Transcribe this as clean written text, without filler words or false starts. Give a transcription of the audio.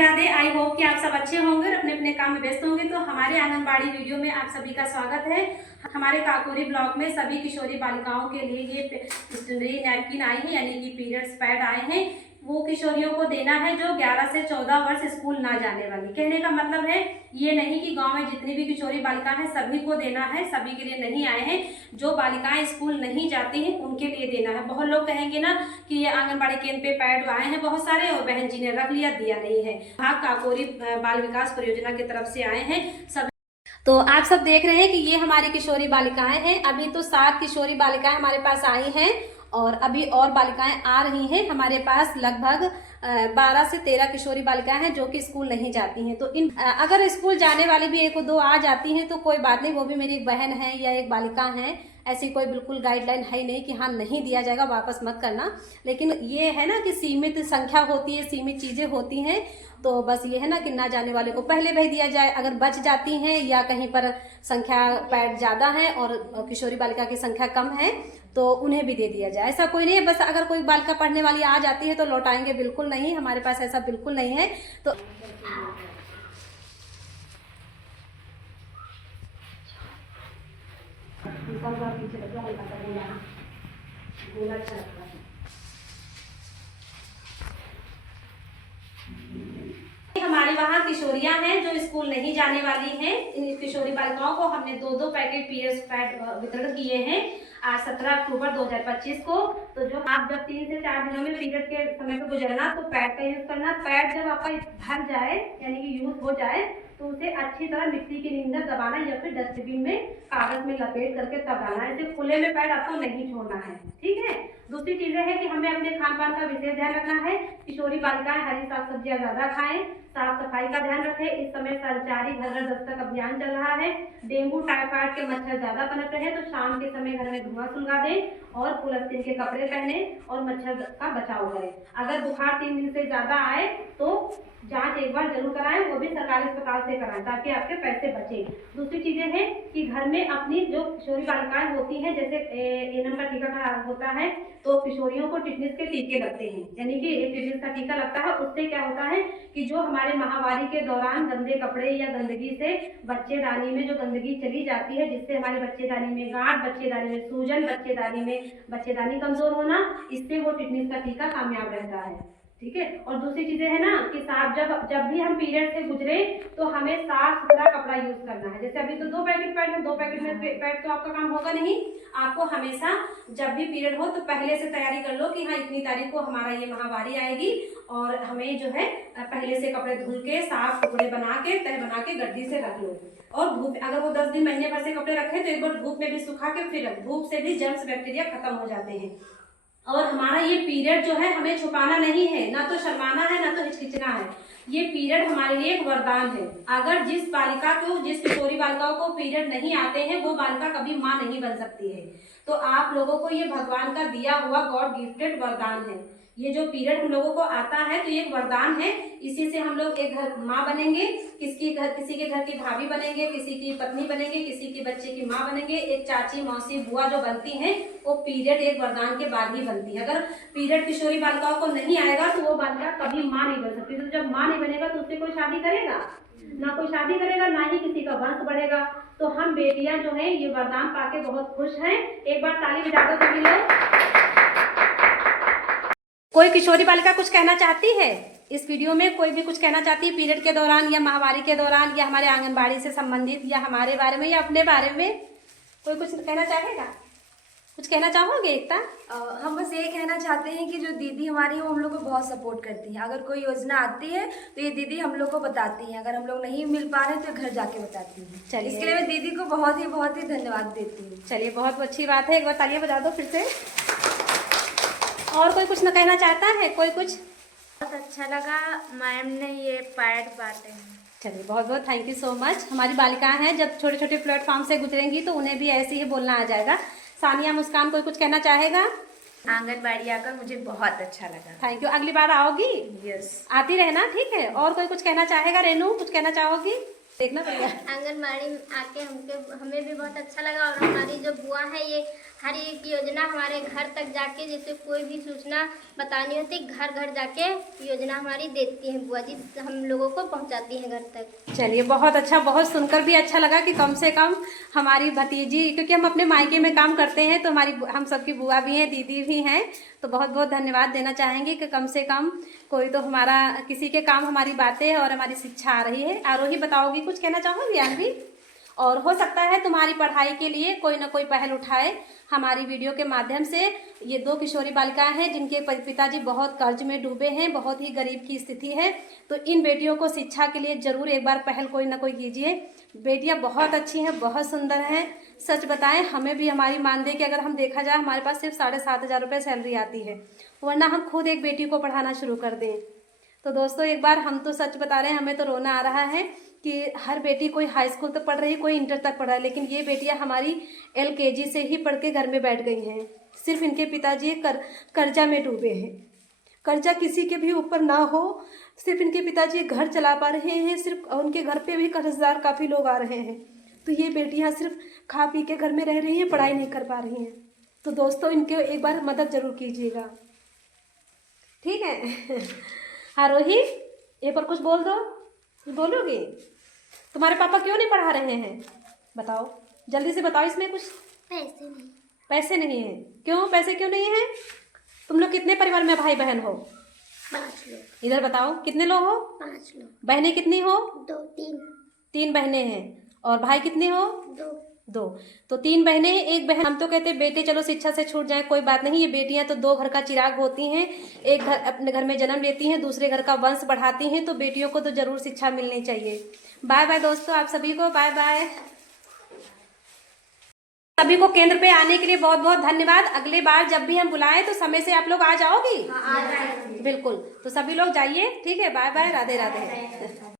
Radhe Radhe. I hope कि आप सब अच्छे होंगे और अपने अपने काम में व्यस्त होंगे। तो हमारे आंगनबाड़ी वीडियो में आप सभी का स्वागत है। हमारे काकोरी ब्लॉक में सभी किशोरी बालिकाओं के लिए ये स्टेशनरी नैपकिन आई है, यानी कि पीरियड्स पैड आए हैं। वो किशोरियों को देना है जो 11 से 14 वर्ष स्कूल ना जाने वाली। कहने का मतलब है ये नहीं कि गांव में जितनी भी किशोरी बालिका हैं सभी को देना है, सभी के लिए नहीं आए हैं। जो बालिकाएं स्कूल नहीं जाती हैं उनके लिए देना है। बहुत लोग कहेंगे ना कि ये आंगनबाड़ी केंद्र पे पैड आए हैं बहुत सारे और बहन जी ने रख लिया, दिया नहीं है। भाग काकोरी बाल विकास परियोजना की तरफ से आए हैं सब। तो आप सब देख रहे हैं कि ये हमारी किशोरी बालिकाएं हैं। अभी तो 7 किशोरी बालिकाएं हमारे पास आई हैं और अभी और बालिकाएं आ रही हैं। हमारे पास लगभग 12 से 13 किशोरी बालिकाएं हैं जो कि स्कूल नहीं जाती हैं। तो इन अगर स्कूल जाने वाली भी 1-2 आ जाती हैं तो कोई बात नहीं, वो भी मेरी एक बहन है या एक बालिका है। ऐसी कोई बिल्कुल गाइडलाइन है नहीं कि हाँ नहीं दिया जाएगा, वापस मत करना। लेकिन ये है ना कि सीमित संख्या होती है, सीमित चीज़ें होती हैं। तो बस ये है ना कि ना जाने वाले को पहले भेज दिया जाए। अगर बच जाती हैं या कहीं पर संख्या पैड ज़्यादा है और किशोरी बालिका की संख्या कम है तो उन्हें भी दे दिया जाए। ऐसा कोई नहीं है, बस अगर कोई बालिका पढ़ने वाली आ जाती है तो लौटाएंगे, बिल्कुल नहीं। हमारे पास ऐसा बिल्कुल नहीं है। तो हमारे वहाँ किशोरियां हैं जो स्कूल नहीं जाने वाली हैं। इन किशोरी बालिकाओं को हमने 2-2 पैकेट पीरियड्स पैड वितरण किए हैं आज 17 अक्टूबर 2025 को। तो जो आप जब 3 से 4 दिनों में पीरियड के समय पे गुजरना तो पैड का यूज करना। पैड जब आपका भर जाए यानी कि यूज हो जाए तो उसे अच्छी तरह मिट्टी के नींदर दबाना या फिर डस्टबिन में कागज में लपेट करके तब डालना। ऐसे खुले में पैड आपको नहीं छोड़ना है, ठीक है। दूसरी चीजें है कि हमें अपने खान पान का विशेष ध्यान रखना है। किशोरी बालिकाएं हरी साग सब्जियां ज्यादा खाएं, साफ सफाई का ध्यान रखें। इस समय संचारी घर घर दस्तक अभियान चल रहा है। डेंगू टाइफाइड के मच्छर ज्यादा पनप रहे हैं तो शाम के समय घर में धुआं सुलगा दें और पुलस्तीन के कपड़े पहने और मच्छर का बचाव करें। अगर बुखार 3 दिन से ज्यादा आए तो जांच एक बार जरूर कराएं, वो भी सरकारी अस्पताल से कराएं ताकि आपके पैसे बचे। दूसरी चीजें हैं कि घर में अपनी जो किशोरी बालिकाएं होती हैं, जैसे एनम का टीका होता है तो किशोरियों को टिटनेस के टीके लगते हैं, यानी कि टिटनेस का टीका लगता है। उससे क्या होता है कि जो हमारे माहवारी के दौरान गंदे कपड़े या गंदगी से बच्चेदानी में जो गंदगी चली जाती है, जिससे हमारे बच्चेदानी में गांठ, बच्चेदानी में सूजन, बच्चेदानी कमजोर होना, इससे वो टिटनेस का टीका कामयाब रहता है, ठीक है। और दूसरी चीजें है ना कि साफ जब भी हम पीरियड से गुजरे तो हमें साफ सुथरा कपड़ा यूज करना है। जैसे अभी तो 2 पैकेट पैड है, 2 पैकेट में पैड तो आपका काम होगा नहीं। आपको हमेशा जब भी पीरियड हो तो पहले से तैयारी कर लो कि हाँ इतनी तारीख को हमारा ये माहवारी आएगी और हमें जो है पहले से कपड़े धुल के साफ टुकड़े बना के तह बना के गड्डी से रख लो। और धूप, अगर वो 10 दिन महीने भर से कपड़े रखे तो एक बार धूप में भी सुखा के फिर रख। धूप से भी जर्म्स बैक्टीरिया खत्म हो जाते हैं। और हमारा ये पीरियड जो है हमें छुपाना नहीं है, ना तो शर्माना है ना तो हिचकिचना है। ये पीरियड हमारे लिए एक वरदान है। अगर जिस किशोरी बालिकाओं को पीरियड नहीं आते हैं वो बालिका कभी माँ नहीं बन सकती है। तो आप लोगों को ये भगवान का दिया हुआ गॉड गिफ्टेड वरदान है। ये जो पीरियड हम लोगों को आता है तो ये एक वरदान है। इसी से हम लोग एक घर माँ बनेंगे, किसी के घर की भाभी बनेंगे, किसी की पत्नी बनेंगे, किसी के बच्चे की माँ बनेंगे। एक चाची, मौसी, बुआ जो बनती हैं वो पीरियड एक वरदान के बाद ही बनती है। अगर पीरियड किशोरी बालिकाओं को नहीं आएगा तो वो बालिका कभी माँ नहीं बन सकती। तो जब माँ नहीं बनेगा तो उससे कोई शादी करेगा? ना कोई शादी करेगा, ना ही किसी का वंश बढ़ेगा। तो हम बेटियां जो है ये वरदान पाके बहुत खुश हैं। एक बार ताली बजा दो सभी लोग। कोई किशोरी बालिका कुछ कहना चाहती है इस वीडियो में? कोई भी कुछ कहना चाहती है पीरियड के दौरान या माहवारी के दौरान या हमारे आंगनबाड़ी से संबंधित या हमारे बारे में या अपने बारे में? कोई कुछ कहना चाहेगा? कुछ कहना चाहोगे एकता? हम बस ये कहना चाहते हैं कि जो दीदी हमारी है वो हम लोग को बहुत सपोर्ट करती हैं। अगर कोई योजना आती है तो ये दीदी हम लोग को बताती हैं। अगर हम लोग नहीं मिल पा रहे तो घर जाके बताती हैं। चलिए, इसके लिए मैं दीदी को बहुत ही धन्यवाद देती हूँ। चलिए, बहुत अच्छी बात है। एक बार तालियां बजा दो फिर से। और कोई कुछ न कहना चाहता है? कोई कुछ? बहुत अच्छा लगा मैम ने ये पैड बांटे। चलिए, बहुत बहुत थैंक यू सो मच। हमारी बालिकाएं हैं जब छोटे छोटे प्लेटफॉर्म से गुजरेंगी तो उन्हें भी ऐसे ही बोलना आ जाएगा। सानिया, मुस्कान, कोई कुछ कहना चाहेगा? आंगनबाड़ी आकर मुझे बहुत अच्छा लगा। Thank you. अगली बार आओगी? यस, आती रहना, ठीक है। और कोई कुछ कहना चाहेगा? रेनू, कुछ कहना चाहोगी? देखना पड़ेगा। आंगनबाड़ी में आके हमें भी बहुत अच्छा लगा। और हमारी जो बुआ है ये हर एक योजना हमारे घर तक जाके, जैसे कोई भी सूचना बतानी होती घर घर जाके योजना हमारी देती हैं बुआ जी, हम लोगों को पहुंचाती हैं घर तक। चलिए बहुत अच्छा, बहुत सुनकर भी अच्छा लगा कि कम से कम हमारी भतीजी, क्योंकि हम अपने मायके में काम करते हैं तो हमारी हम सबकी बुआ भी हैं, दीदी भी हैं, तो बहुत बहुत धन्यवाद देना चाहेंगे कि कम से कम कोई तो हमारा किसी के काम हमारी बातें और हमारी शिक्षा आ रही है। आरोही बताओगी, कुछ कहना चाहोगी आप भी? और हो सकता है तुम्हारी पढ़ाई के लिए कोई ना कोई पहल उठाए हमारी वीडियो के माध्यम से। ये 2 किशोरी बालिकाएं हैं जिनके पिताजी बहुत कर्ज में डूबे हैं, बहुत ही गरीब की स्थिति है, तो इन बेटियों को शिक्षा के लिए ज़रूर एक बार पहल कोई ना कोई कीजिए। बेटियां बहुत अच्छी हैं, बहुत सुंदर हैं। सच बताएं, हमें भी हमारी मानदेय कि अगर हम देखा जाए हमारे पास सिर्फ 7,500 रुपये सैलरी आती है, वरना हम खुद एक बेटी को पढ़ाना शुरू कर दें। तो दोस्तों एक बार हम तो सच बता रहे हैं, हमें तो रोना आ रहा है कि हर बेटी कोई हाई स्कूल तक पढ़ रही है, कोई इंटर तक पढ़ रहा है, लेकिन ये बेटियां हमारी LKG से ही पढ़ के घर में बैठ गई हैं। सिर्फ इनके पिताजी कर्जा में डूबे हैं। कर्जा किसी के भी ऊपर ना हो, सिर्फ इनके पिताजी घर चला पा रहे हैं, सिर्फ उनके घर पे भी कर्जदार काफ़ी लोग आ रहे हैं। तो ये बेटियां सिर्फ खा पी के घर में रह रही हैं, पढ़ाई नहीं कर पा रही हैं। तो दोस्तों इनके एक बार मदद ज़रूर कीजिएगा, ठीक है? आरोही, ये पर कुछ बोल दो, बोलोगे? तुम्हारे पापा क्यों नहीं पढ़ा रहे हैं? बताओ, जल्दी से बताओ। इसमें कुछ पैसे नहीं है। क्यों पैसे क्यों नहीं है? तुम लोग कितने परिवार में भाई बहन हो? 5 लोग। इधर बताओ, कितने लोग हो? 5 लोग। बहनें कितनी हो? 2 3। 3 बहनें हैं। और भाई कितने हो? 2। तो 3 बहनें, 1 बहन। हम तो कहते बेटे चलो शिक्षा से छूट जाए, कोई बात नहीं। ये बेटियां तो 2 घर का चिराग होती हैं। एक घर अपने घर में जन्म लेती हैं, दूसरे घर का वंश बढ़ाती हैं, तो बेटियों को तो जरूर शिक्षा मिलनी चाहिए। बाय बाय दोस्तों, आप सभी को बाय बाय। सभी को केंद्र पे आने के लिए बहुत बहुत धन्यवाद। अगली बार जब भी हम बुलाएं तो समय से आप लोग आ जाओगी? बिल्कुल, तो सभी लोग जाइए, ठीक है? Bye bye, Radhe Radhe.